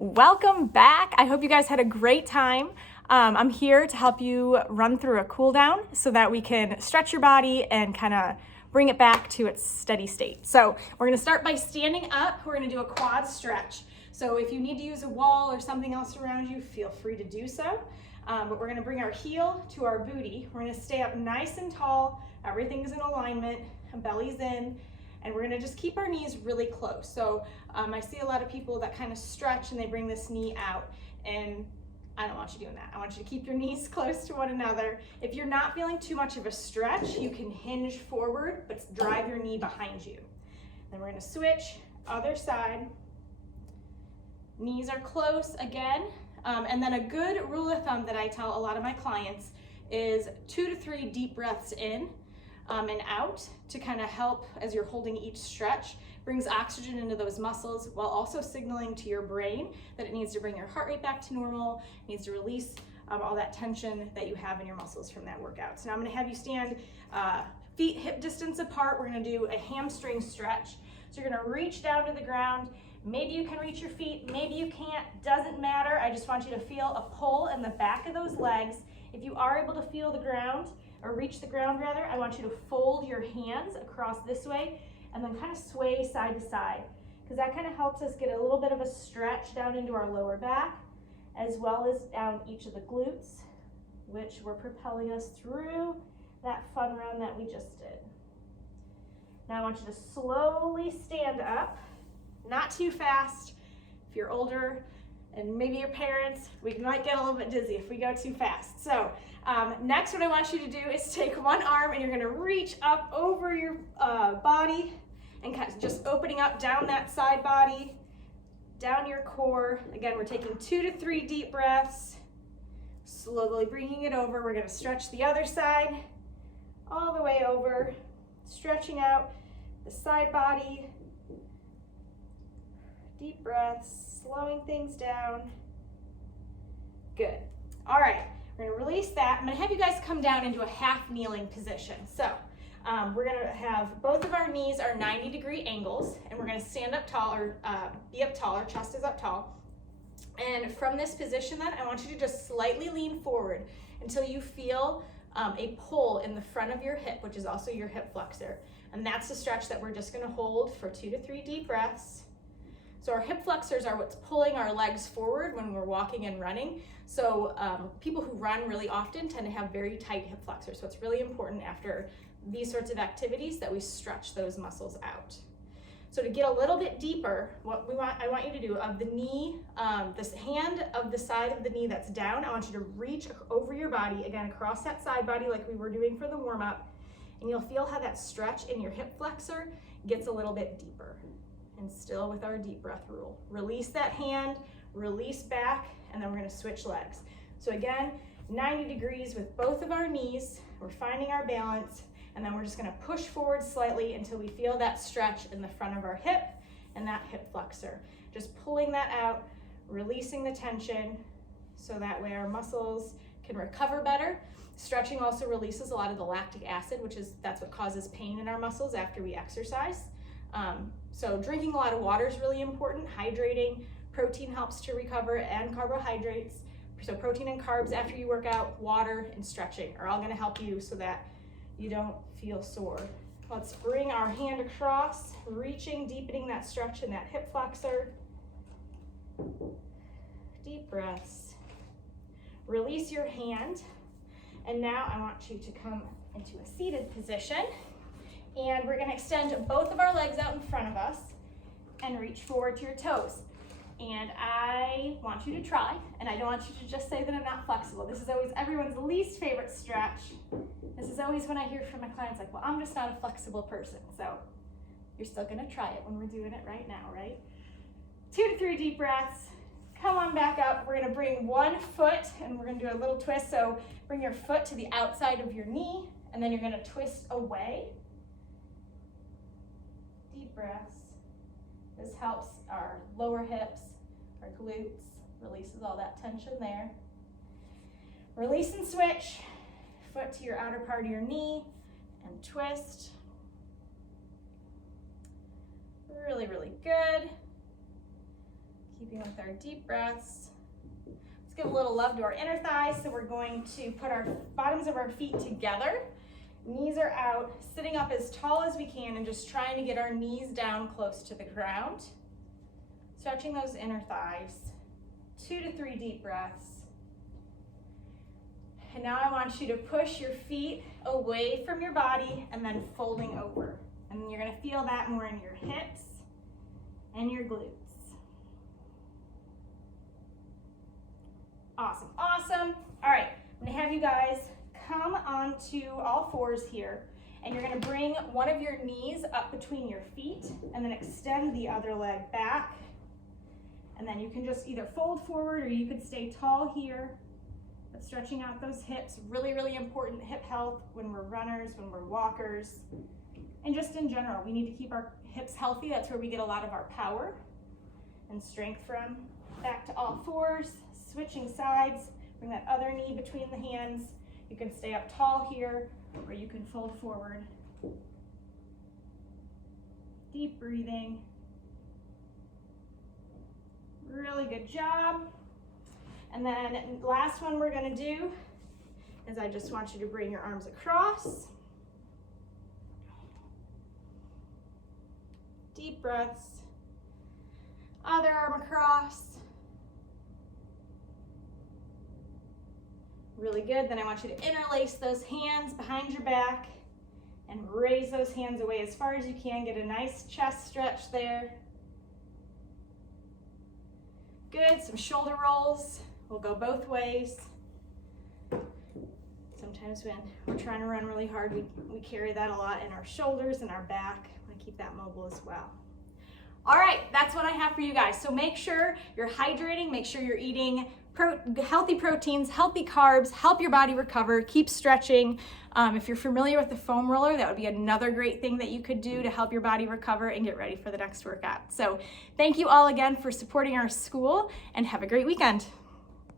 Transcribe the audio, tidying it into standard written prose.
Welcome back. I hope you guys had a great time. I'm here to help you run through a cool down so that we can stretch your body and kind of bring it back to its steady state. So we're gonna start by standing up. We're gonna do a quad stretch. So if you need to use a wall or something else around you, feel free to do so. But we're gonna bring our heel to our booty. We're gonna stay up nice and tall. Everything's in alignment, belly's in. And we're gonna just keep our knees really close. So I see a lot of people that kind of stretch and they bring this knee out, and I don't want you doing that. I want you to keep your knees close to one another. If you're not feeling too much of a stretch, you can hinge forward, but drive your knee behind you. Then we're gonna switch, other side. Knees are close again. And then a good rule of thumb that I tell a lot of my clients is 2 to 3 deep breaths in and out to kind of help as you're holding each stretch. Brings oxygen into those muscles while also signaling to your brain that it needs to bring your heart rate back to normal, needs to release all that tension that you have in your muscles from that workout. So now I'm gonna have you stand feet hip distance apart. We're gonna do a hamstring stretch. So you're gonna reach down to the ground. Maybe you can reach your feet, maybe you can't, doesn't matter. I just want you to feel a pull in the back of those legs. If you are able to feel the ground, or reach the ground rather, I want you to fold your hands across this way and then kind of sway side to side, because that kind of helps us get a little bit of a stretch down into our lower back, as well as down each of the glutes, which were propelling us through that fun run that we just did. Now I want you to slowly stand up, not too fast. If you're older, and maybe your parents, we might get a little bit dizzy if we go too fast. So next what I want you to do is take one arm and you're gonna reach up over your body and kind of just opening up down that side body, down your core. Again, we're taking 2 to 3 deep breaths, slowly bringing it over. We're gonna stretch the other side all the way over, stretching out the side body. Deep breaths, slowing things down. Good. All right, we're gonna release that. I'm gonna have you guys come down into a half kneeling position. So we're gonna have both of our knees are 90-degree angles, and we're gonna stand up tall, or be up tall, our chest is up tall. And from this position then, I want you to just slightly lean forward until you feel a pull in the front of your hip, which is also your hip flexor. And that's the stretch that we're just gonna hold for 2 to 3 deep breaths. So our hip flexors are what's pulling our legs forward when we're walking and running. So people who run really often tend to have very tight hip flexors. So it's really important after these sorts of activities that we stretch those muscles out. So to get a little bit deeper, I want you to do of the knee, this hand of the side of the knee that's down, I want you to reach over your body, again, across that side body like we were doing for the warm up, and you'll feel how that stretch in your hip flexor gets a little bit deeper. And still with our deep breath rule. Release that hand, release back, and then we're gonna switch legs. So again, 90 degrees with both of our knees. We're finding our balance, and then we're just gonna push forward slightly until we feel that stretch in the front of our hip and that hip flexor. Just pulling that out, releasing the tension, so that way our muscles can recover better. Stretching also releases a lot of the lactic acid, that's what causes pain in our muscles after we exercise. So drinking a lot of water is really important. Hydrating, protein helps to recover, and carbohydrates. So protein and carbs after you work out, water and stretching are all gonna help you so that you don't feel sore. Let's bring our hand across, reaching, deepening that stretch in that hip flexor. Deep breaths. Release your hand. And now I want you to come into a seated position. And we're gonna extend both of our legs out in front of us and reach forward to your toes. And I want you to try, and I don't want you to just say that I'm not flexible. This is always everyone's least favorite stretch. This is always when I hear from my clients like, well, I'm just not a flexible person. So you're still gonna try it when we're doing it right now, right? 2 to 3 deep breaths. Come on back up. We're gonna bring one foot and we're gonna do a little twist. So bring your foot to the outside of your knee, and then you're gonna twist away. Deep breaths. This helps our lower hips, our glutes, releases all that tension there. Release and switch. Foot to your outer part of your knee and twist. Really, really good. Keeping with our deep breaths. Let's give a little love to our inner thighs. So we're going to put our bottoms of our feet together. Knees are out, sitting up as tall as we can and just trying to get our knees down close to the ground. Stretching those inner thighs. 2 to 3 deep breaths. And now I want you to push your feet away from your body and then folding over. And you're gonna feel that more in your hips and your glutes. Awesome, awesome. All right, I'm gonna have you guys come onto all fours here, and you're gonna bring one of your knees up between your feet and then extend the other leg back. And then you can just either fold forward or you could stay tall here. But stretching out those hips, really, really important hip health when we're runners, when we're walkers, and just in general. We need to keep our hips healthy. That's where we get a lot of our power and strength from. Back to all fours, switching sides. Bring that other knee between the hands. You can stay up tall here, or you can fold forward. Deep breathing. Really good job. And then last one we're gonna do is I just want you to bring your arms across. Deep breaths. Other arm across. Really good. Then I want you to interlace those hands behind your back and raise those hands away as far as you can. Get a nice chest stretch there. Good. Some shoulder rolls. We'll go both ways. Sometimes when we're trying to run really hard, we carry that a lot in our shoulders and our back. I want to keep that mobile as well. All right, that's what I have for you guys. So make sure you're hydrating, make sure you're eating healthy proteins, healthy carbs, help your body recover, keep stretching. If you're familiar with the foam roller, that would be another great thing that you could do to help your body recover and get ready for the next workout. So thank you all again for supporting our school, and have a great weekend.